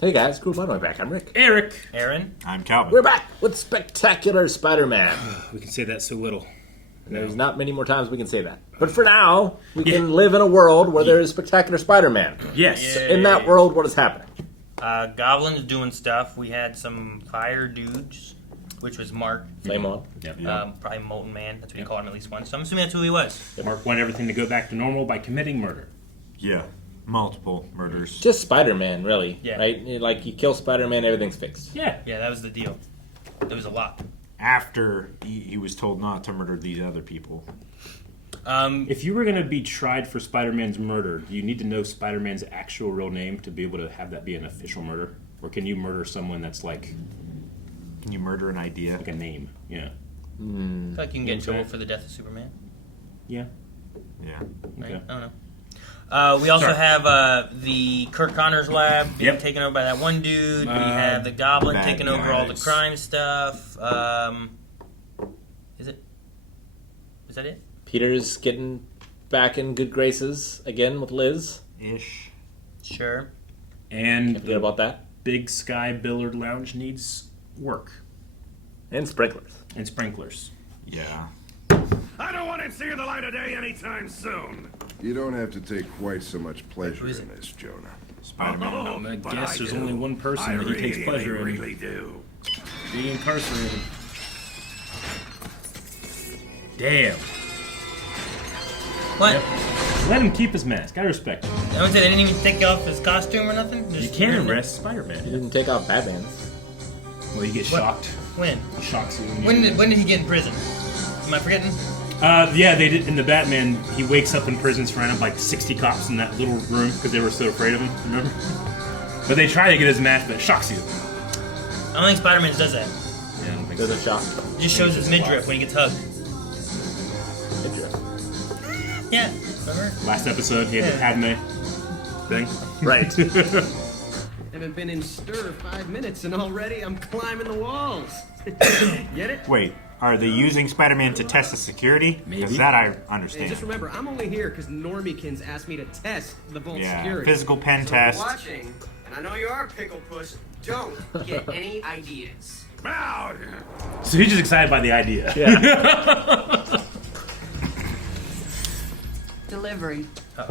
Hey guys, cool fun. I'm back. I'm Rick. Eric. Aaron. I'm Calvin. We're back with Spectacular Spider-Man. We can say that so little. There's not many more times we can say that. But for now, we can live in a world where there is Spectacular Spider-Man. Yes. So in that world, what is happening? Goblin's doing stuff. We had some fire dudes, which was Mark. Flame on. Yep. Probably Molten Man. That's what you called him at least once. So I'm assuming that's who he was. Mark wanted everything to go back to normal by committing murder. Yeah. Multiple murders. Just Spider-Man, really. Yeah. Right? Like, you kill Spider-Man, everything's fixed. Yeah. Yeah, that was the deal. It was a lot. After he was told not to murder these other people. If you were going to be tried for Spider-Man's murder, do you need to know Spider-Man's actual real name to be able to have that be an official murder? Or can you murder someone that's like... Can you murder an idea? Like a name, yeah. I feel like you can get in trouble for the death of Superman. Yeah. Yeah. Right? Okay. I don't know. We also have the Kirk Connors lab being taken over by that one dude. We have the Goblin bad taking over all the guys. crime stuff. Is that it? Peter's getting back in good graces again with Liz. Ish. Sure. And Can't forget about that. Big Sky Billard Lounge needs work. And sprinklers. And sprinklers. Yeah. I don't want to see the light of day anytime soon. You don't have to take quite so much pleasure in this, Jonah. Spider-Man. I But guess I there's do. only one person I that he takes pleasure in. really do. Being incarcerated. Damn. What? Yep. Let him keep his mask. I respect him. I would say they didn't even take off his costume or nothing? You Just can arrest Spider-Man. He didn't take off Batman's. Well, you get What? shocked. When? He shocks you. When did he get in prison? Am I forgetting? Yeah, they did. In the Batman, he wakes up in prison surrounded by like 60 cops in that little room because they were so afraid of him, remember? But they try to get his mask, but it shocks you. I don't think Spider-Man does that. Yeah, I don't think There's so. a shock. It just shows his midriff when he gets hugged. Yeah, remember? Last episode, he had the Padme thing. Right. Haven't been in stir 5 minutes and already I'm climbing the walls. Get it? Wait, are they using Spider-Man to test the security? Maybe. Because that I Hey, understand. just remember, I'm only here because Normikins asked me to test the vault Yeah. security. Physical pen So test. watching, and I know you are Pickle Puss, don't get any ideas. Now, So he's just excited by the idea. Yeah. Delivery.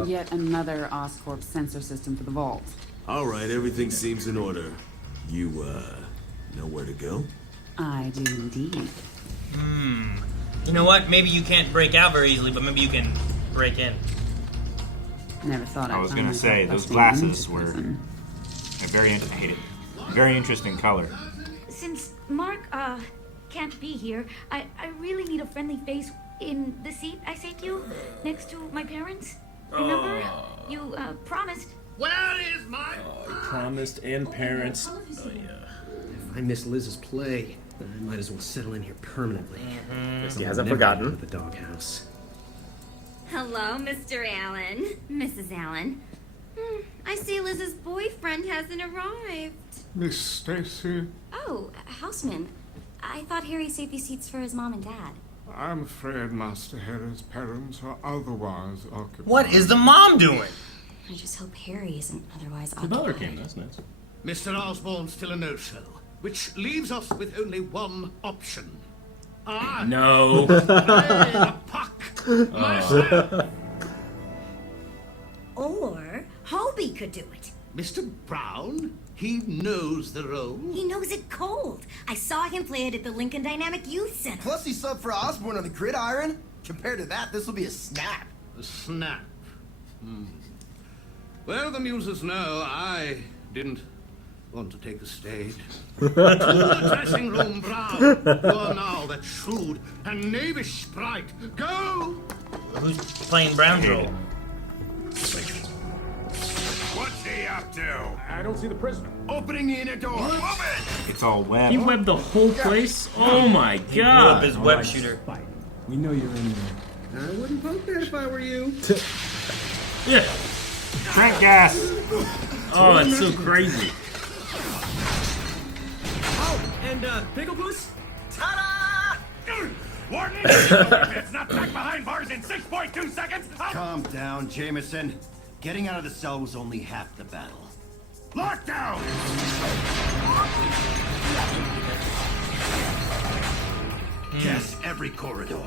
Yet another Oscorp sensor system for the vault. All right, everything seems in order. You, know where to go? I do indeed. You know what? Maybe you can't break out very easily, but maybe you can break in. Never thought I was going to say, those glasses were I hate it. Very interesting color. Since Mark, can't be here, I really need a friendly face in the seat I saved you next to my parents. Remember? You, promised. where is my... Promised and parents. If I miss Liz's play, then I might as well settle in here permanently. He hasn't forgotten. The doghouse. Hello, Mr. Allen. Mrs. Allen. I see Liz's boyfriend hasn't arrived. Miss Stacy, Oh, Houseman. I thought Harry saved these seats for his mom and dad. I'm afraid Master Harry's parents are otherwise occupied. What is the mom doing? I just hope Harry isn't otherwise The butler occupied. came, that's nice. Mr. Osborn's still a no-show, which leaves us with only one option. No. A puck. Or Hobie could do it. Mr. Brown, he knows the role. He knows it cold. I saw him play it at the Lincoln Dynamic Youth Center. Plus, he subbed for Osborne on the gridiron. Compared to that, this will be a snap. A snap. Well, the muses know I didn't want to take the stage. To the dressing room, Brown. You are now that shrewd and knavish sprite. Go! Who's playing Brown's role? What's he up to? I don't see the prisoner. Opening the inner door. Move It's all web. He webbed the whole place? Oh my Blew up god. his web shooter. We know you're in there. I wouldn't poke that if I were you. Yeah. Trent gas. Oh, it's so crazy. Oh, and, Pickle Puss? Ta-da! Warden, it's not back behind bars in 6.2 seconds. Calm down, Jameson. Getting out of the cell was only half the battle. Lockdown! every corridor.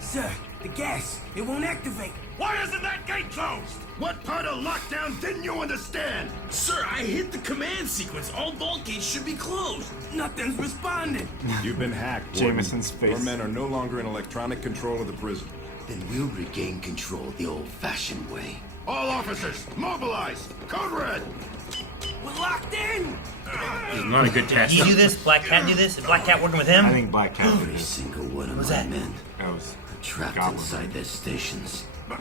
Sir, the gas, it won't activate. Why isn't that gate closed? What part of lockdown didn't you understand? Sir, I hit the command sequence. All vault gates should be closed. Nothing's responding. You've been hacked, Jameson's Warden. face. Your men are no longer in electronic control of the prison. Then we'll regain control the old-fashioned way. All officers, mobilize! Code red! We're locked in. It's not a good test. Did he do this? Black Cat do this? Is Black Cat working with him? I think Black Cat did Every it. single one of What's my that? men That was are trapped Goblin. inside their stations. But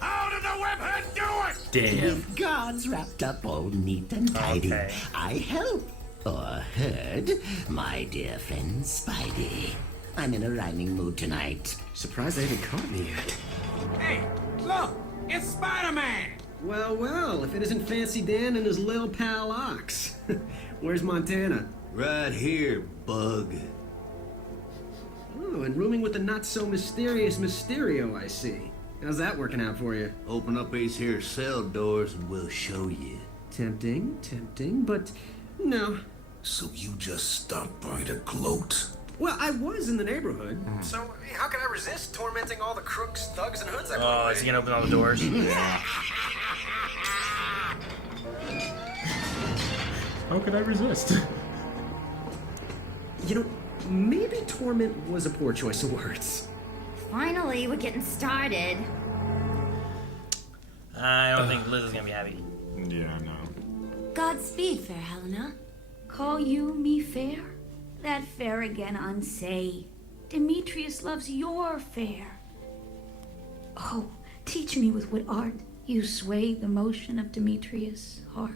how did the webhead do it? Damn. With guards wrapped up all neat and tidy. Okay. I help, or heard, my dear friend Spidey. I'm in a rhyming mood tonight. Surprised they haven't caught me yet. Hey, look, it's Spider-Man. Well, well, if it isn't Fancy Dan and his lil pal Ox. Where's Montana? Right here, bug. Oh, and rooming with the not-so-mysterious Mysterio, I see. How's that working out for you? Open up these here cell doors and we'll show you. Tempting, tempting, but no. So you just stopped by to gloat? Well, I was in the neighborhood. So, how can I resist tormenting all the crooks, thugs, and hoods I Oh, is he gonna open all the doors? How could I resist? You know, maybe torment was a poor choice of words. Finally, we're getting started. I don't think Liz is gonna be happy. Yeah, no. Godspeed, fair Helena. Call you me fair? That fair again unsay. Demetrius loves your fair. Oh, teach me with what art you sway the motion of Demetrius' heart.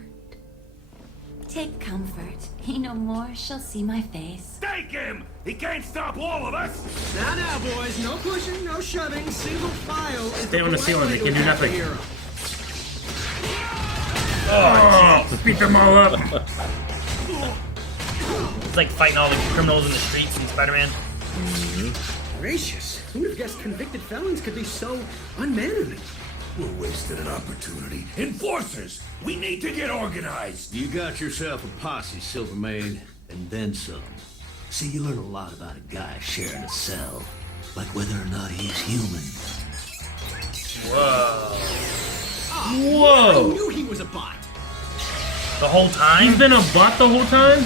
Take comfort. He no more shall see my face. Take him! He can't stop all of us! Now, boys, no pushing, no shoving, single file. Is Stay on the ceiling, they can do nothing. Hero. Oh, beat them all up. It's like fighting all the criminals in the streets in Spider-Man. Gracious, who'd have guessed convicted felons could be so unmannerly? We're wasting an opportunity. Enforcers! We need to get organized! You got yourself a posse, Silvermane, and then some. See, you learn a lot about a guy sharing a cell. Like whether or not he's human. Whoa. I Whoa. knew he was a bot. The whole time? He's been a bot the whole time?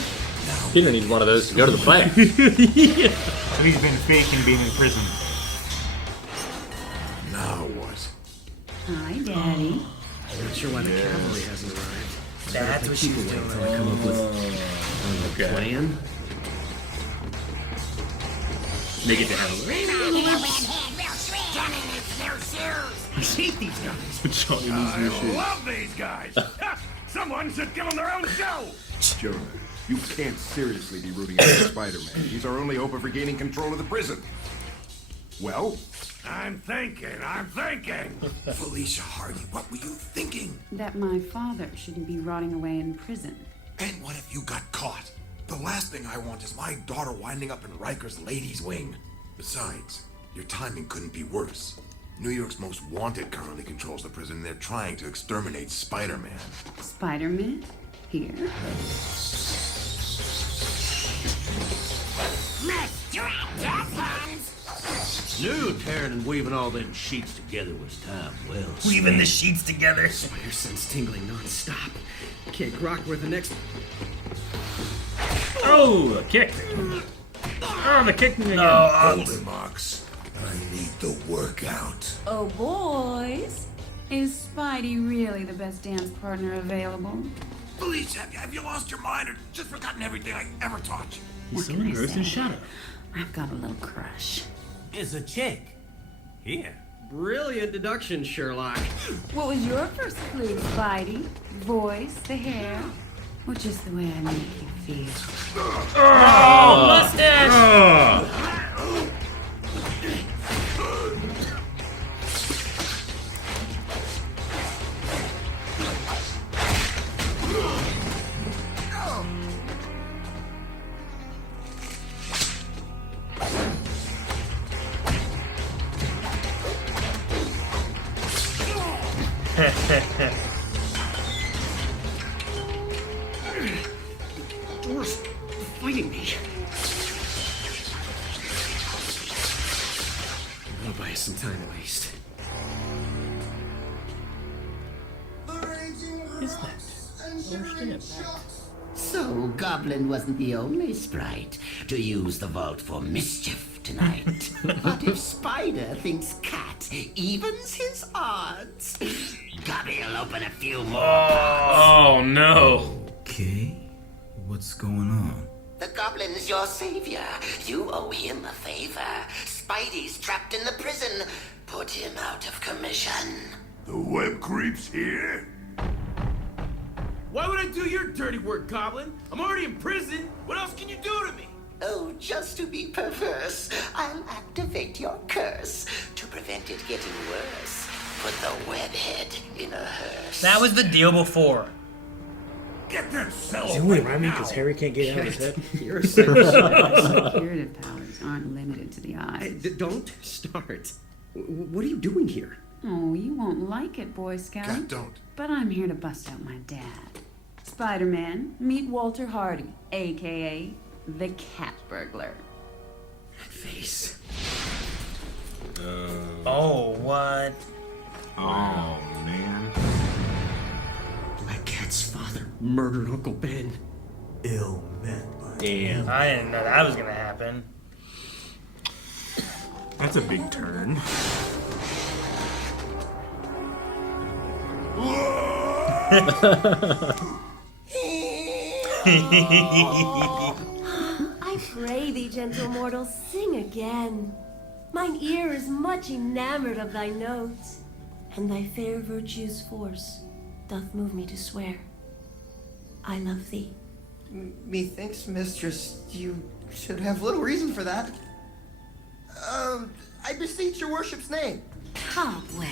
Peter needs one of those to go to the plant. Yeah. So he's been faking being in prison. Now what? Hi, Daddy. I'm not sure why the cavalry hasn't arrived. That's what she was doing. Until I come up with a plan. They get to have I hate these guys. Johnny I needs new shoes. love these guys! Ha! Someone should give them their own show! Jonah, you can't seriously be rooting against Spider-Man. He's our only hope of regaining control of the prison. Well? I'm thinking. Felicia Hardy, what were you thinking? That my father shouldn't be rotting away in prison. And what if you got caught? The last thing I want is my daughter winding up in Riker's ladies' wing. Besides, your timing couldn't be worse. New York's most wanted currently controls the prison, and they're trying to exterminate Spider-Man. Spider-Man? Here? Knew tearing and weaving all them sheets together was time well spent. Weaving the sheets together. Spider sense tingling non-stop. Can't grok where the next... Oh, a kick. Oh, the kick again. Golden marks. I need the workout. Oh, boys. Is Spidey really the best dance partner available? Felicia, have you lost your mind or just forgotten everything I ever taught you? He's so engrossed in shadow. I've got a little crush. It's a chick. Here. Brilliant deduction, Sherlock. What was your first clue, Spidey? Voice, the hair, or just the way I make you feel? Oh, mustache! Oh. Door's fighting me. some time to waste. So, Goblin wasn't the only sprite to use the vault for mischief tonight. But if Spider thinks Cat evens his odds, Gobby'll open a few more pots. Oh no. Okay, what's going on? The Goblin's your savior. You owe him a favor. Spidey's trapped in the prison. Put him out of commission. The web creeps here. Why would I do your dirty work, Goblin? I'm already in prison. What else can you do to me? Oh, just to be perverse, I'll activate your curse to prevent it getting worse. Put the webhead in a hearse. That was the deal before. Get that cell. Is it only rhyming because Harry can't get out of his head? You're a psycho. Secretive powers aren't limited to the eyes. Don't start. What are you doing here? Oh, you won't like it, Boy Scout. Cat, don't. But I'm here to bust out my dad. Spider-Man, meet Walter Hardy, a.k.a. the Cat Burglar. That face. Oh, what? Oh, man. Black Cat's father murdered Uncle Ben. Ill men. Damn. I didn't know that was gonna happen. That's a big turn. I pray thee, gentle mortals, sing again. Mine ear is much enamored of thy notes, and thy fair virtue's force doth move me to swear. I love thee. Methinks, mistress, you should have little reason for that. I beseech your worship's name. Cobweb.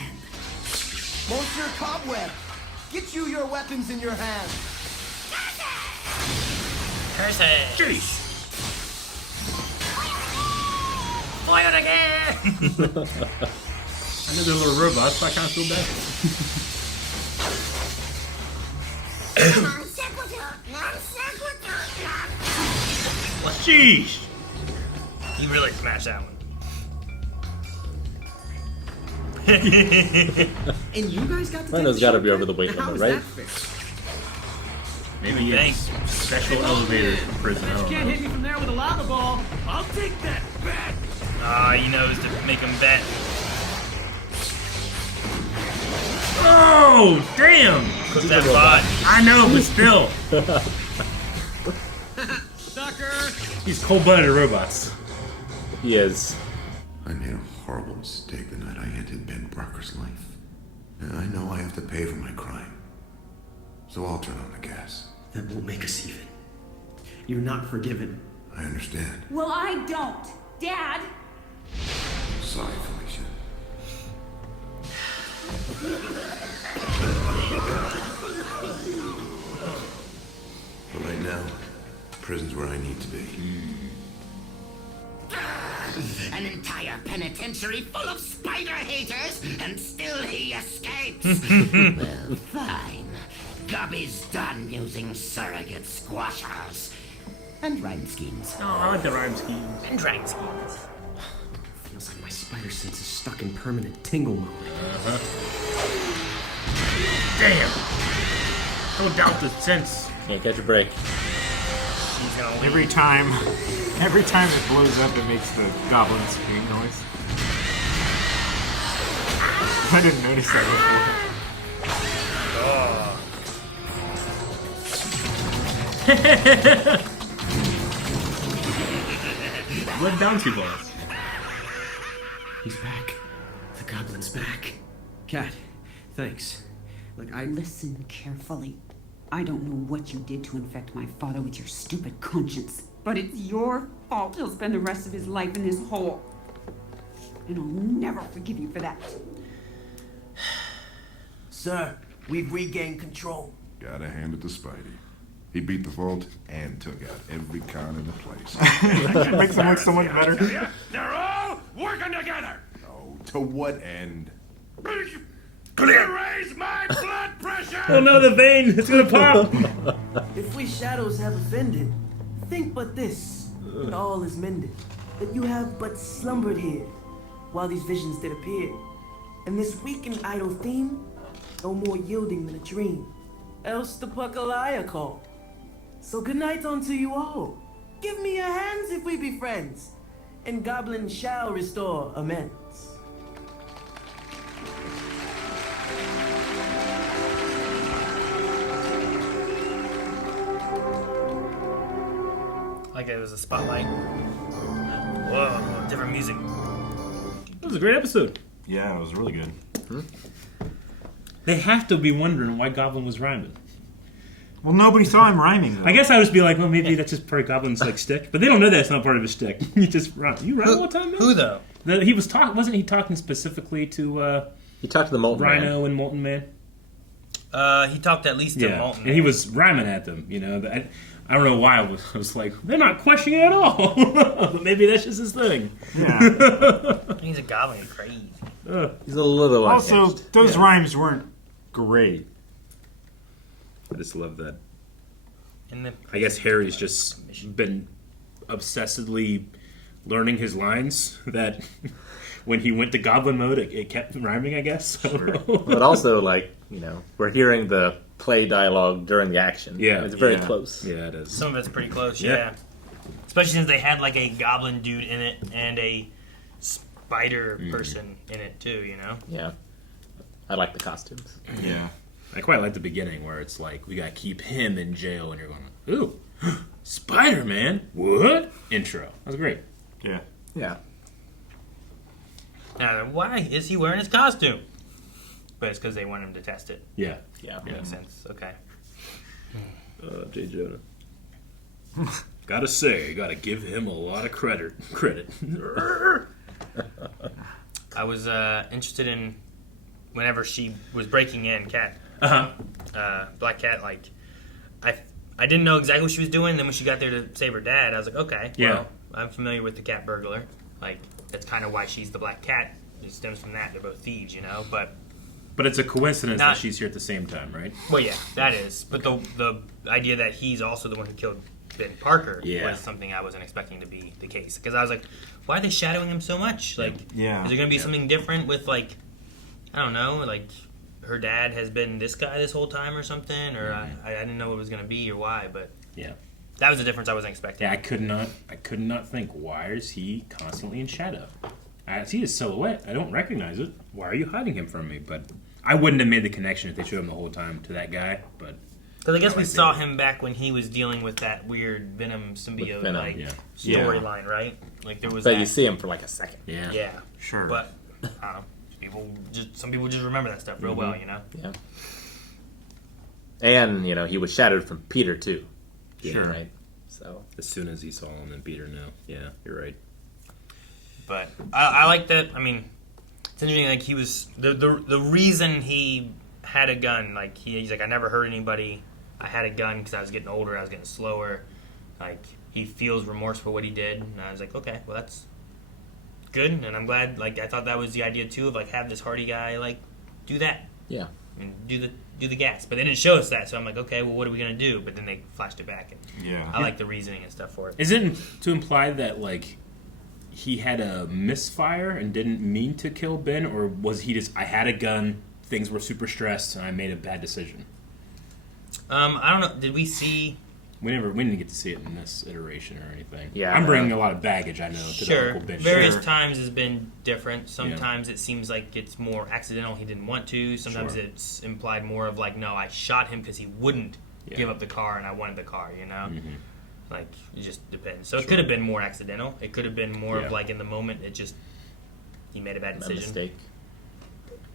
Monsieur Cobweb, get you your weapons in your hand. Curse it! Jeez! Fly it again! I know they're little robots, so I kind of feel bad. Sheesh! You really smashed that one. And you guys got to Lano's got to be over the weight limit, right? Maybe it's special elevators for prison. I You don't can't know. hit me from there with a lava ball. I'll take that bet. He knows to make him bet. Oh, damn! What's that bot? I know, but still. Sucker! These cold-blooded robots. He is. I made a horrible mistake the night I ended Ben Barker's life. And I know I have to pay for my crime. So I'll turn on the gas. That won't make us even. You're not forgiven. I understand. Well, I don't. Dad! Sorry, Felicia. But right now, prison's where I need to be. An entire penitentiary full of spider haters, and still he escapes. Well, fine. Gobby's done using surrogate squashers. And rhyme schemes. Oh, I like the rhyme schemes. And rhyme schemes. Feels like my spider sense is stuck in permanent tingle mode. Damn! Don't doubt the sense. Can't catch a break. Every time it blows up, it makes the goblin scream noise. I didn't notice that before. What bouncy balls? He's back. The goblin's back. Cat, thanks. Look, Listen carefully. I don't know what you did to infect my father with your stupid conscience, but it's your fault he'll spend the rest of his life in this hole. And I'll never forgive you for that. Sir, we've regained control. Gotta hand it to Spidey. He beat the vault and took out every con in the place. That makes him look so much better. They're all working together! Oh, to what end? Clear. Raise my blood pressure! Oh no, the vein! It's gonna pop! If we shadows have offended, think but this, that all is mended, that you have but slumbered here, while these visions did appear. And this weak and idle theme, no more yielding than a dream. Else the Puckalaya call. So good night unto you all. Give me your hands if we be friends, and Goblin shall restore amends. Like it was a spotlight. Whoa, different music. That was a great episode. Yeah, it was really good. They have to be wondering why Goblin was rhyming. Well, nobody saw him rhyming, though. I guess I would just be like, well, maybe that's just part of Goblin's like stick. But they don't know that's not part of his stick. You just rhyme. You rhyme all the time, man? Who though? He was talking. Wasn't he talking specifically to? He talked to the Molten Rhino Man. and Molten Man. He talked at least to Molten Man. And he was rhyming at them. You know, I don't know why I was like, they're not questioning it at all. But maybe that's just his thing. Yeah. He's a goblin. He's crazy. He's a little Also, unhinged. those rhymes weren't great. I just love that. And I guess Harry's just been obsessively learning his lines that when he went to goblin mode, it kept rhyming, I guess. But also, like, you know, we're hearing the play dialogue during the action. Yeah. It's very close. Yeah, it is. Some of it's pretty close, Yeah. yeah. Especially since they had like a goblin dude in it and a spider person in it too, you know? Yeah. I like the costumes. Yeah. I quite like the beginning where it's like, we gotta keep him in jail, and you're going, ooh, Spider-Man? What? Intro. That was great. Yeah. Yeah. Now, why is he wearing his costume? But it's because they want him to test it. Yeah. Yeah. Makes sense. Okay. J. Jonah. Gotta say, gotta give him a lot of credit. I was interested in whenever she was breaking in, Cat. Black Cat, like, I didn't know exactly what she was doing. Then when she got there to save her dad, I was like, okay, well, I'm familiar with the cat burglar. Like, that's kind of why she's the Black Cat. It stems from that. They're both thieves, you know, but it's a coincidence that she's here at the same time, right? Well, yeah, that is. But the idea that he's also the one who killed Ben Parker was something I wasn't expecting to be the case. Because I was like, why are they shadowing him so much? Like, is there going to be something different with, like, I don't know, like, her dad has been this guy this whole time or something? Or I didn't know what it was going to be or why, but that was the difference I wasn't expecting. Yeah, I could not think, why is he constantly in shadow? I see his silhouette. I don't recognize it. Why are you hiding him from me? But I wouldn't have made the connection if they showed him the whole time to that guy. But because I guess we saw him back when he was dealing with that weird Venom symbiote storyline, right? Like there was. But you see him for like a second. Yeah. Yeah. Sure. But I don't know. Some people just remember that stuff real well, you know. Yeah. And you know he was shadowed from Peter too. Sure. Right. So as soon as he saw him, then Peter knew. Yeah, you're right. But I like that. I mean, it's interesting. Like he was the reason he had a gun. Like he's like, I never hurt anybody. I had a gun because I was getting older. I was getting slower. Like he feels remorse for what he did. And I was like, okay, well that's good. And I'm glad. Like I thought that was the idea too of like have this hardy guy like do that. Yeah. And do the gas. But they didn't show us that. So I'm like, okay, well what are we gonna do? But then they flashed it back. And I like the reasoning and stuff for it. Is it to imply that like he had a misfire and didn't mean to kill Ben, or was he just, I had a gun, things were super stressed, and I made a bad decision? I don't know. Did we see? We didn't get to see it in this iteration or anything. Yeah, I'm bringing a lot of baggage, I know, to the Uncle Ben. Various times has been different. Sometimes it seems like it's more accidental. He didn't want to. Sometimes it's implied more of like, no, I shot him because he wouldn't give up the car, and I wanted the car. You know. Mm-hmm. Like, it just depends. So it could have been more accidental. It could have been more of like in the moment, he made a bad decision. A mistake.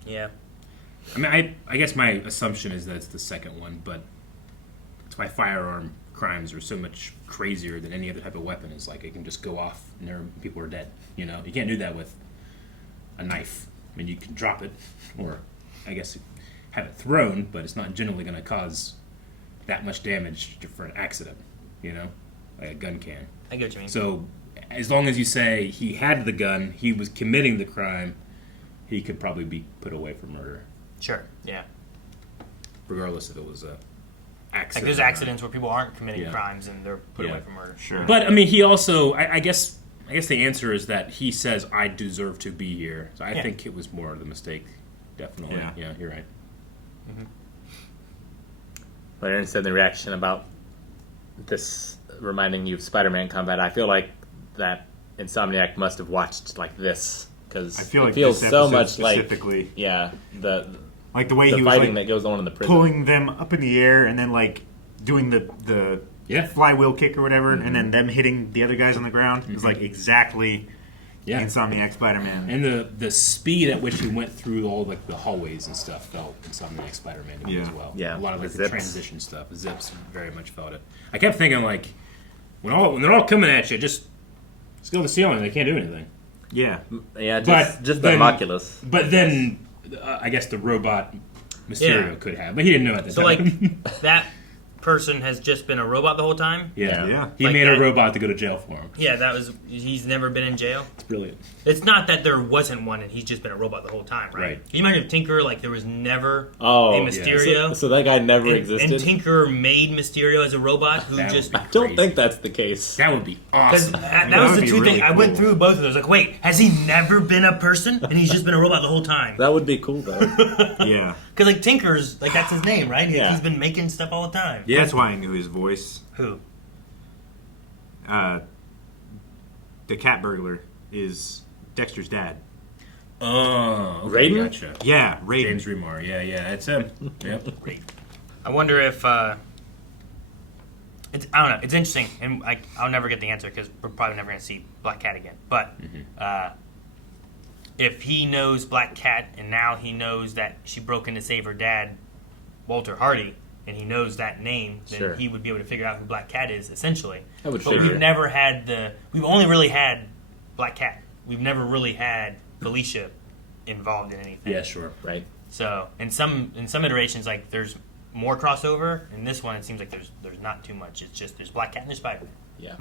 Yeah. I mean, I guess my assumption is that it's the second one, but that's why firearm crimes are so much crazier than any other type of weapon. Is like it can just go off and people are dead. You know, you can't do that with a knife. I mean, you can drop it, or I guess have it thrown, but it's not generally going to cause that much damage for an accident. You know, like a gun can. I get what you mean. So, as long as you say he had the gun, he was committing the crime, he could probably be put away for murder. Sure. Yeah. Regardless if it was a accident. Like there's accidents where people aren't committing crimes and they're put away for murder. Sure. But I mean, he also, I guess, I guess the answer is that he says, I deserve to be here. So I Yeah. think it was more of the mistake. Definitely. Yeah, you're right. But Aaron said the reaction about this reminding you of Spider-Man combat. I feel like that Insomniac must have watched like this because I feel it like feels this so episode much specifically, like the way the he was fighting like that goes on in the prison. pulling them up in the air and then like doing the flywheel kick or whatever, and then them hitting the other guys on the ground is like exactly Insomniac Spider-Man. And the speed at which he went through all like the hallways and stuff felt Insomniac Spider-Man to me as well. Yeah. A lot of like The the zips. transition stuff. The zips very much felt it. I kept thinking like when they're all coming at you, just go to the ceiling. They can't do anything. Yeah. Yeah, But just then- the Oculus. But then I guess the robot Mysterio could have, but he didn't know at the So time. like that person has just been a robot the whole time. Yeah. He Like made that- a robot to go to jail for him. Yeah, he's never been in jail. It's brilliant. It's not that there wasn't one and he's just been a robot the whole time, right? Right. Can you imagine if Tinker, like, there was never Oh, a Mysterio? So that guy never and, existed? And Tinker made Mysterio as a robot who That just... would I don't think that's the case. That would be Because awesome. that was the two things. I went through both of those. Like, wait, has he never been a person? And he's just been a robot the whole time? That would be cool, though. Yeah. Because, like, Tinker's, like, that's his name, right? Yeah. He's been making stuff all the time. Yeah, that's why I knew his voice. Who? The cat burglar is Dexter's dad. Oh, okay, Raiden? gotcha. Yeah, Raiden. James Remar. Yeah, it's him. Yep. I wonder if it's, I don't know. It's interesting, and I'll never get the answer because we're probably never going to see Black Cat again. But if he knows Black Cat, and now he knows that she broke in to save her dad, Walter Hardy, and he knows that name, then Sure. he would be able to figure out who Black Cat is, essentially. I would but figure. we've never had we've only really had Black Cat. We've never really had Felicia involved in anything. Yeah, sure. Right. So in some iterations, like there's more crossover. In this one, it seems like there's not too much. It's just there's Black Cat and there's Spider-Man. Yeah.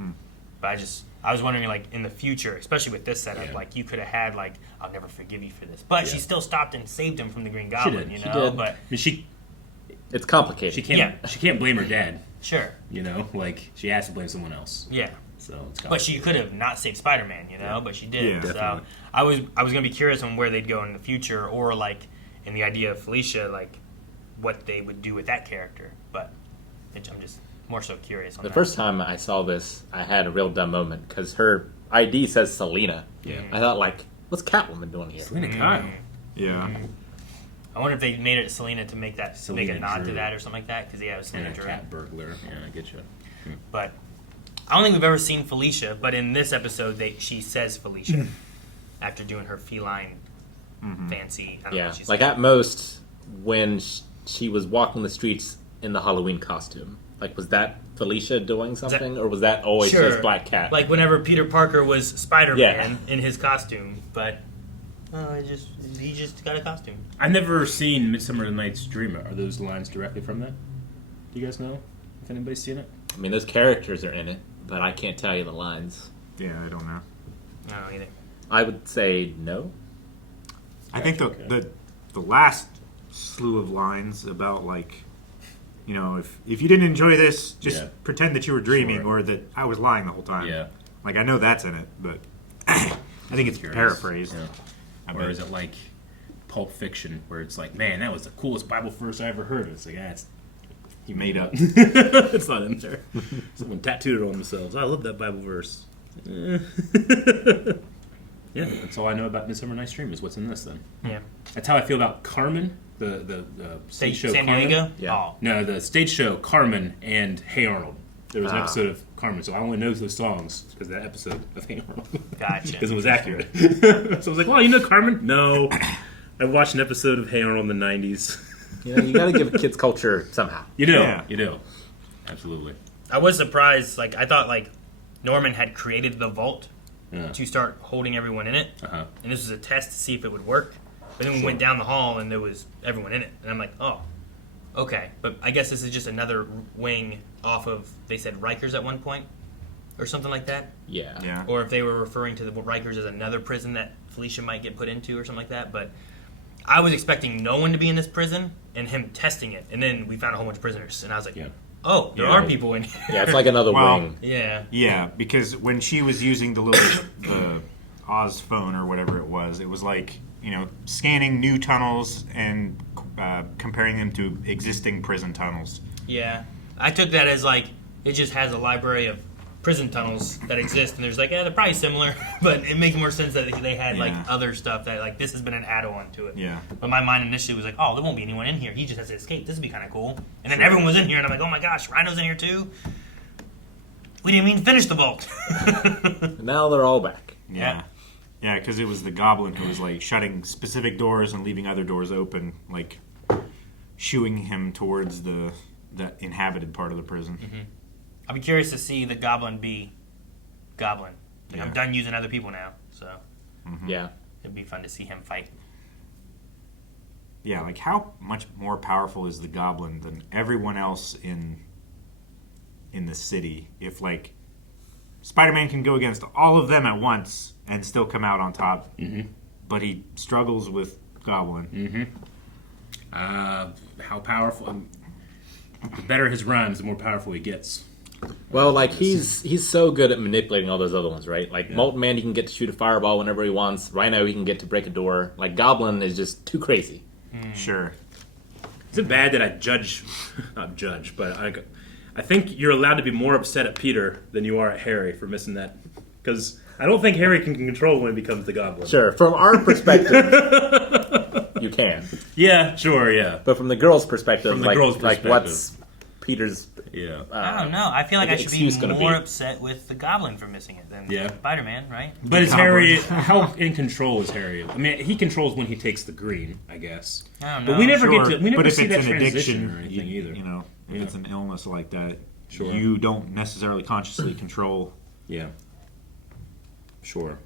But I was wondering, like, in the future, especially with this setup, like you could have had like, I'll never forgive you for this, but she still stopped and saved him from the Green Goblin. She You did. know, did. but I mean, It's complicated. she can't blame her dad. sure, You know, like she has to blame someone else. yeah. So it's But she could have not saved Spider-Man, you know, but she did. Yeah, so definitely. I was gonna be curious on where they'd go in the future, or like in the idea of Felicia, like what they would do with that character. But I'm just more so curious on The that. first time I saw this, I had a real dumb moment because her ID says Selena. Yeah. I thought, like, what's Catwoman doing here? Selena Kyle. Yeah. I wonder if they made it Selena to make a Selena nod to Drew. that or something like that, because yeah, it was Selena And a Drew. cat burglar. Yeah, I get you. But I don't think we've ever seen Felicia, but in this episode, she says Felicia after doing her feline fancy. I don't know Yeah. what she Like, said. at most, when she was walking the streets in the Halloween costume, like, was that Felicia doing something, or was that always Sure. just Black Cat? Like whenever Peter Parker was Spider-Man Yeah. in his costume, but he just got a costume. I've never seen Midsummer Night's Dream. Are those lines directly from that? Do you guys know if anybody's seen it? I mean, those characters are in it, but I can't tell you the lines. Yeah, I don't know. I don't know either. I would say no. I think the last slew of lines about like, you know, if you didn't enjoy this, just pretend that you were dreaming or that I was lying the whole time. Yeah. Like I know that's in it, but I think it's paraphrased. Yeah. Or is it like Pulp Fiction, where it's like, man, that was the coolest Bible verse I ever heard. It's like, he made up. It's not in there. Someone tattooed it on themselves. I love that Bible verse. Yeah, that's all I know about Midsummer Night's Dream is what's in this. Then. Yeah. That's how I feel about Carmen, the stage show. San Carmen. Diego? Yeah. Oh. No, the stage show Carmen and Hey Arnold. There was an Ah. episode of Carmen, so I only know those songs because of that episode of Hey Arnold. Gotcha. Because it was accurate. So I was like, "Well, you know Carmen?" No, I watched an episode of Hey Arnold in the '90s. You know, you got to give kids culture somehow. You do, Yeah. you do, absolutely. I was surprised. Like I thought, like Norman had created the vault Yeah. to start holding everyone in it, Uh-huh. and this was a test to see if it would work. But then we went down the hall and there was everyone in it, and I'm like, oh, okay. But I guess this is just another wing off of. They said Rikers at one point, or something like that. Yeah. Yeah. Or if they were referring to the Rikers as another prison that Felicia might get put into, or something like that. But I was expecting no one to be in this prison and him testing it, and then we found a whole bunch of prisoners, and I was like, Yeah. Oh, there are people in here. Yeah, it's like another Well, wing. Yeah. Yeah, because when she was using the Oz phone or whatever it was like, scanning new tunnels and comparing them to existing prison tunnels. Yeah. I took that as like, it just has a library of prison tunnels that exist, and there's like, they're probably similar, but it makes more sense that they had like other stuff that like this has been an add-on to it. Yeah. But my mind initially was like, oh, there won't be anyone in here. He just has to escape. This would be kind of cool. And then everyone was in here, and I'm like, oh my gosh, Rhino's in here too. We didn't even finish the vault. Now they're all back. Yeah. Yeah, because it was the Goblin who was like shutting specific doors and leaving other doors open, like shooing him towards the inhabited part of the prison. Mm-hmm. I'll be curious to see the Goblin be Goblin. Like, I'm done using other people now, so yeah, it'd be fun to see him fight. Yeah, like how much more powerful is the Goblin than everyone else in the city? If like Spider-Man can go against all of them at once and still come out on top, but he struggles with Goblin. How powerful? The better his rhymes, the more powerful he gets. Well, like he's so good at manipulating all those other ones, right? Like Molten Man, he can get to shoot a fireball whenever he wants. Rhino, he can get to break a door. Like Goblin is just too crazy. Sure. Is it bad that I not judge, but I think you're allowed to be more upset at Peter than you are at Harry for missing that? Because I don't think Harry can control when he becomes the Goblin. Sure, from our perspective, you can. Yeah, sure, yeah. But from the girl's perspective, like what's Peter's? Yeah. I don't know. I feel like I should be excuse gonna more be? upset with the Goblin for missing it than Spider-Man, right? But is Harry, how in control is Harry? I mean, he controls when he takes the green, I guess. I don't know. But we never Sure, get to, we never but if see it's that an transition addiction or anything either. If it's an illness like that, Sure. you don't necessarily consciously control. Yeah. Sure.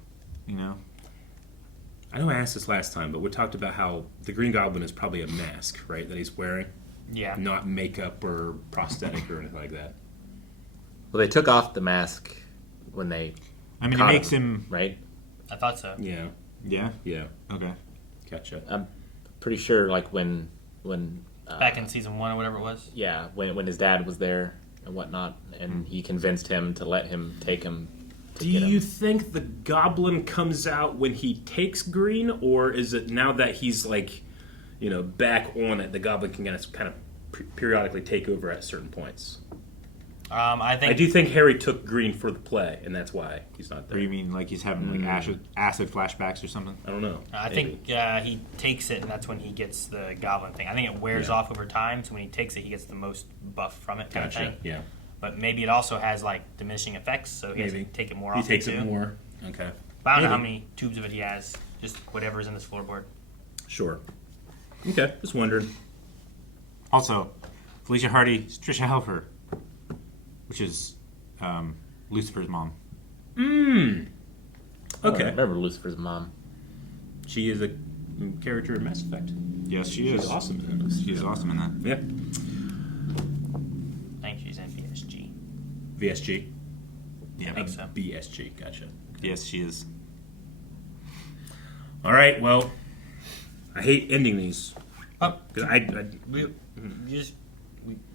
I know I asked this last time, but we talked about how the Green Goblin is probably a mask, right, that he's wearing? Yeah. Not makeup or prosthetic or anything like that. Well, they took off the mask when they. I mean, it makes him right. I thought so. Yeah. Yeah. Yeah. Okay. Gotcha. I'm pretty sure, like when back in season 1 or whatever it was. Yeah, when his dad was there and whatnot, and he convinced him to let him take him. Do you think the Goblin comes out when he takes green, or is it now that he's like, back on it, the Goblin can kind of periodically take over at certain points? I do think Harry took green for the play, and that's why he's not there. Or you mean like he's having like acid flashbacks or something? I don't know. I think he takes it, and that's when he gets the Goblin thing. I think it wears off over time, so when he takes it, he gets the most buff from it, kind of thing. Yeah. But maybe it also has like diminishing effects, so he has to take it more often. He takes too. it more. Okay. But I don't know how many tubes of it he has. Just whatever's in this floorboard. Sure. Okay, just wondering. Also, Felicia Hardy is Trisha Helfer, which is Lucifer's mom. Okay. I remember Lucifer's mom. She is a character in Mass Effect. Yes, she is. She's awesome in that. She's awesome in that. Yeah. I think she's in VSG. VSG? Yeah, I think so. BSG, gotcha. Yes, she is. All right, well, I hate ending these. Because we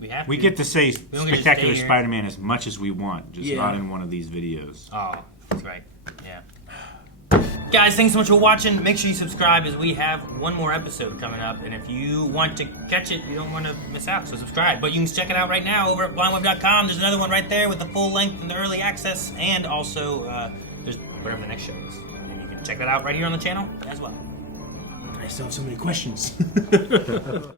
have We to. get to say We don't get to Spectacular stay here. Spider-Man as much as we want, just Yeah. not in one of these videos. Oh, that's right. Yeah. Guys, thanks so much for watching. Make sure you subscribe as we have one more episode coming up. And if you want to catch it, you don't want to miss out, so subscribe. But you can check it out right now over at blindweb.com. There's another one right there with the full length and the early access. And also, there's whatever the next show is. And you can check that out right here on the channel as well. I still have so many questions.